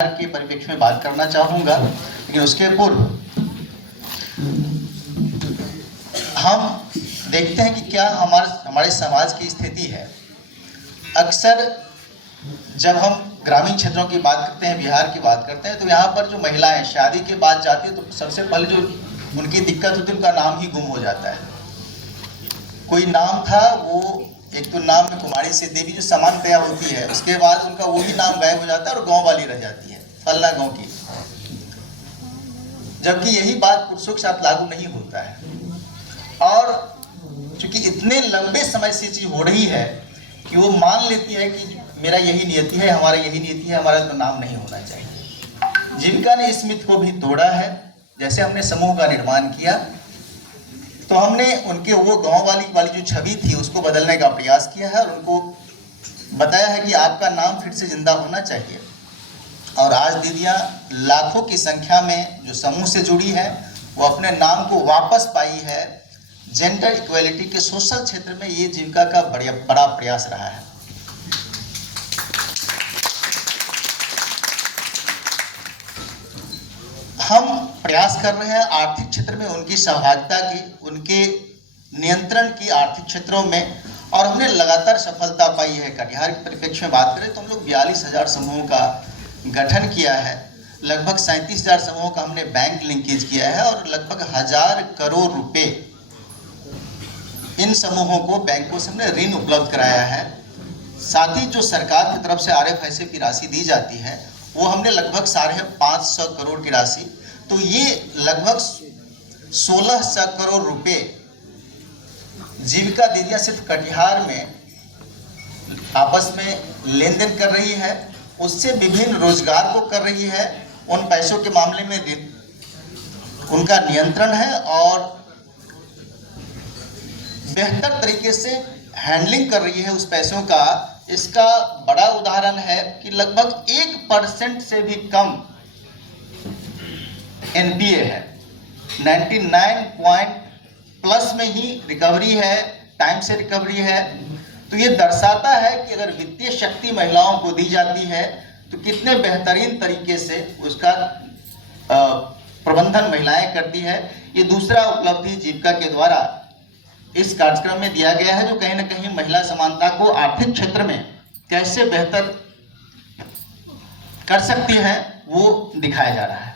के परिप्रेक्ष्य में बात करना चाहूँगा, लेकिन उसके पूर्व हम देखते हैं कि क्या हमारे समाज की स्थिति है। अक्सर जब हम ग्रामीण क्षेत्रों की बात करते हैं, बिहार की बात करते हैं, तो यहाँ पर जो महिलाएं शादी के बाद जाती है तो सबसे पहले जो उनकी दिक्कत होती है, उनका नाम ही गुम हो जाता है। कोई नाम था, वो एक तो नाम में कुमारी से देवी जो समानतया होती है, उसके बाद उनका वही नाम गायब हो जाता है और गांव वाली रह जाती है, फलना गांव की। जबकि यही बात पुरुषों के साथ लागू नहीं होता है। और चूंकि इतने लंबे समय से चीज हो रही है कि वो मान लेती है कि मेरा यही नियति है, हमारा यही नियति है, हमारा तो नाम नहीं होना चाहिए। जीविका ने इस मिथ को भी तोड़ा है। जैसे हमने समूह का निर्माण किया तो हमने उनके वो गांव वाली जो छवि थी उसको बदलने का प्रयास किया है और उनको बताया है कि आपका नाम फिर से जिंदा होना चाहिए। और आज दीदियां लाखों की संख्या में जो समूह से जुड़ी है, वो अपने नाम को वापस पाई है। जेंडर इक्वलिटी के सोशल क्षेत्र में ये जीविका का बड़ा प्रयास रहा है। हम प्रयास कर रहे हैं आर्थिक क्षेत्र में उनकी सहभागिता की, उनके नियंत्रण की आर्थिक क्षेत्रों में, और हमने लगातार सफलता पाई है। कटिहार के परिप्रेक्ष्य में बात करें तो हम लोग 42,000 समूहों का गठन किया है। लगभग 37,000 समूहों का हमने बैंक लिंकेज किया है और लगभग 1,000 करोड़ रुपए इन समूहों को बैंकों से हमने ऋण उपलब्ध कराया है। साथ ही जो सरकार की तरफ से RFIC की राशि दी जाती है, वो हमने लगभग 550 करोड़ की राशि, तो ये लगभग 1,600 करोड़ रुपए जीविका दीदियां सिर्फ कटिहार में आपस में लेन देन कर रही है, उससे विभिन्न रोजगार को कर रही है। उन पैसों के मामले में उनका नियंत्रण है और बेहतर तरीके से हैंडलिंग कर रही है उस पैसों का। इसका बड़ा उदाहरण है कि लगभग 1% से भी कम NPA है, 99+ में ही रिकवरी है, टाइम से रिकवरी है। तो ये दर्शाता है कि अगर वित्तीय शक्ति महिलाओं को दी जाती है तो कितने बेहतरीन तरीके से उसका प्रबंधन महिलाएं करती है। ये दूसरा उपलब्धि जीविका के द्वारा इस कार्यक्रम में दिया गया है, जो कहीं ना कहीं महिला समानता को आर्थिक क्षेत्र में कैसे बेहतर कर सकती है वो दिखाया जा रहा है।